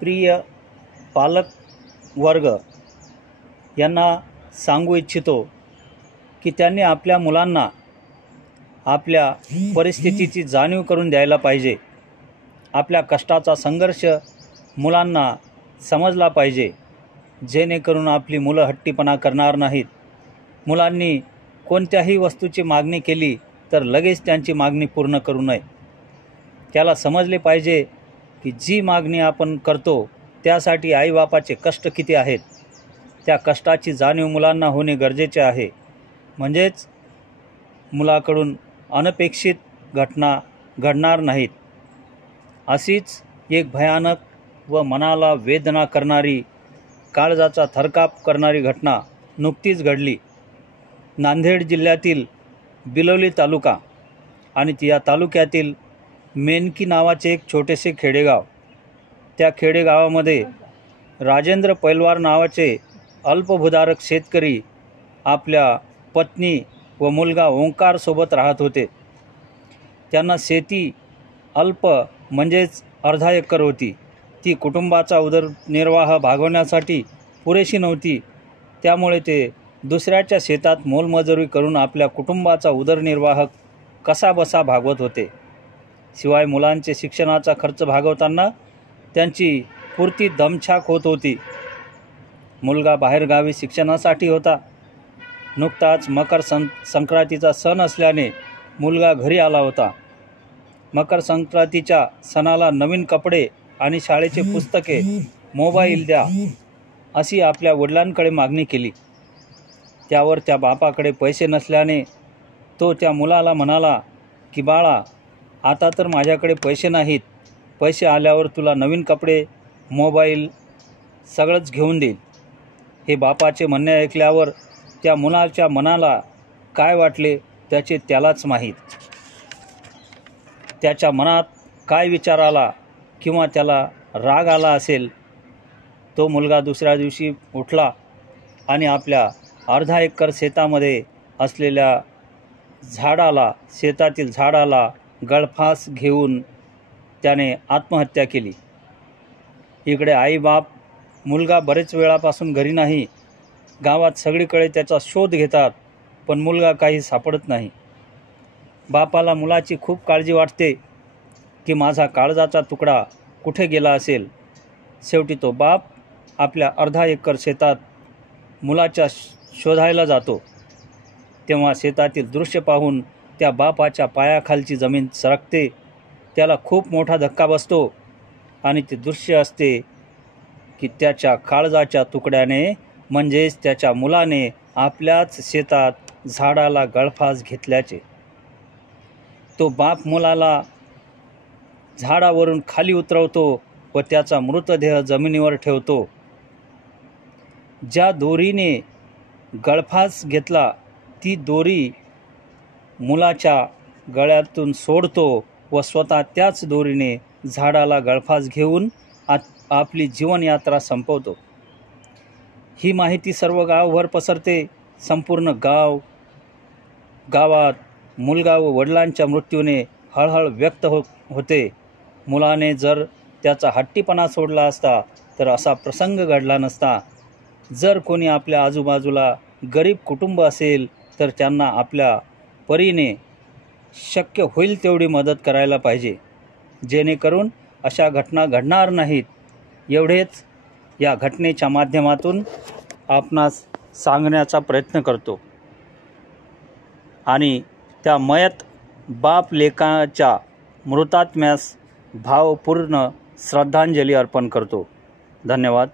प्रिय पालक वर्ग यांना सांगू इच्छितो की त्यांनी आपल्या मुलांना आपल्या परिस्थितीची जाणीव करून द्यायला पाहिजे। आपल्या कष्टाचा संघर्ष मुलांना समजला पाहिजे, जेणेकरून आपली मुलं हट्टीपणा करणार नाहीत। मुलांनी कोणत्याही वस्तूची मागणी केली तर लगेच त्यांची मागणी पूर्ण करू नये। त्याला समजले पाहिजे की जी मागणी आपण करतो त्यासाठी आईबापाचे कष्ट किती आहेत, त्या कष्टाची जाणीव मुलांना होणे गरजेचे आहे। म्हणजेच मुलाकडून अनपेक्षित घटना घडणार नाहीत। अशीच एक भयानक व मनाला वेदना करणारी, काळजाचा थरकाप करणारी घटना नुकतीच घडली। नांदेड जिल्ह्यातील बिलोली तालुका आणि या तालुक्यातील मेनकी नावाचे एक छोटेसे खेडेगाव। त्या खेडेगावामध्ये राजेंद्र पैलवार नावाचे अल्पभूधारक शेतकरी आपल्या पत्नी व मुलगा ओंकार सोबत राहत होते। त्यांना शेती अल्प म्हणजेच अर्धा एकर होती। ती कुटुंबाचा उदरनिर्वाह भागवण्यासाठी पुरेशी नव्हती। त्यामुळे ते दुसऱ्याच्या शेतात मोलमजुरी करून आपल्या कुटुंबाचा उदरनिर्वाह कसाबसा भागवत होते। शिवाय मुलांचे शिक्षणाचा खर्च भागवताना त्यांची पुरती दमछाक होत होती। मुलगा बाहेरगावी शिक्षणासाठी होता। नुकताच मकर संक्रांतीचा सण असल्याने मुलगा घरी आला होता। मकर संक्रांतीच्या सणाला नवीन कपडे आणि शाळेचे पुस्तके, मोबाईल द्या अशी आपल्या वडिलांकडे मागणी केली। त्यावर त्या बापाकडे पैसे नसल्याने तो त्या मुलाला म्हणाला की बाळा, आता तर माझ्याकडे पैसे नाहीत, पैसे आल्यावर तुला नवीन कपडे, मोबाईल सगळंच घेऊन देईल। हे बापाचे म्हणणे ऐकल्यावर त्या मुलाच्या मनाला काय वाटले त्याचे त्यालाच माहीत। त्याच्या मनात काय विचार आला किंवा त्याला राग आला असेल। तो मुलगा दुसऱ्या दिवशी उठला आणि आपल्या अर्धा एकर शेतामध्ये असलेल्या शेतातील झाडाला गळफास घेऊन त्याने आत्महत्या केली। इकडे आई बाप मुलगा बरेच वेळापासून घरी नाही। गावात सगळीकडे त्याचा शोध घेतात, पण मुलगा काही सापडत नाही। बापाला मुलाची खूप काळजी वाटते की माझा काळजाचा तुकडा कुठे गेला असेल। शेवटी तो बाप आपल्या अर्धा एकर शेतात मुलाच्या शोधायला जातो। तेव्हा शेतातील दृश्य पाहून त्या बापाच्या पायाखालची जमीन सरकते। त्याला खूप मोठा धक्का बसतो आणि ते दृश्य असते की त्याच्या काळजाच्या तुकड्याने म्हणजेच त्याच्या मुलाने आपल्याच शेतात झाडाला गळफास घेतल्याचे। तो बाप मुलाला झाडावरून खाली उतरवतो व त्याचा मृतदेह जमिनीवर ठेवतो। ज्या दोरीने गळफास घेतला ती दोरी मुलाच्या गळ्यातून सोडतो व स्वतः त्याच दोरीने झाडाला गळफास घेऊन आपली जीवनयात्रा संपवतो। ही माहिती सर्व गावभर पसरते। संपूर्ण गावात मुलगा व वडिलांच्या मृत्यूने हळहळ व्यक्त होते। मुलाने जर त्याचा हट्टीपणा सोडला असता तर असा प्रसंग घडला नसता। जर कोणी आपल्या आजूबाजूला गरीब कुटुंब असेल तर त्यांना आपल्या परीने शक्य होईल तेवढी मदत करायला पाहिजे, जेणेकरून अशा घटना घडणार नाहीत। एवढेच या घटनेच्या माध्यमातून आपणास सांगण्याचा प्रयत्न करतो आणि त्या मयत बाप लेकाच्या मृतात्म्यास भावपूर्ण श्रद्धांजली अर्पण करतो। धन्यवाद।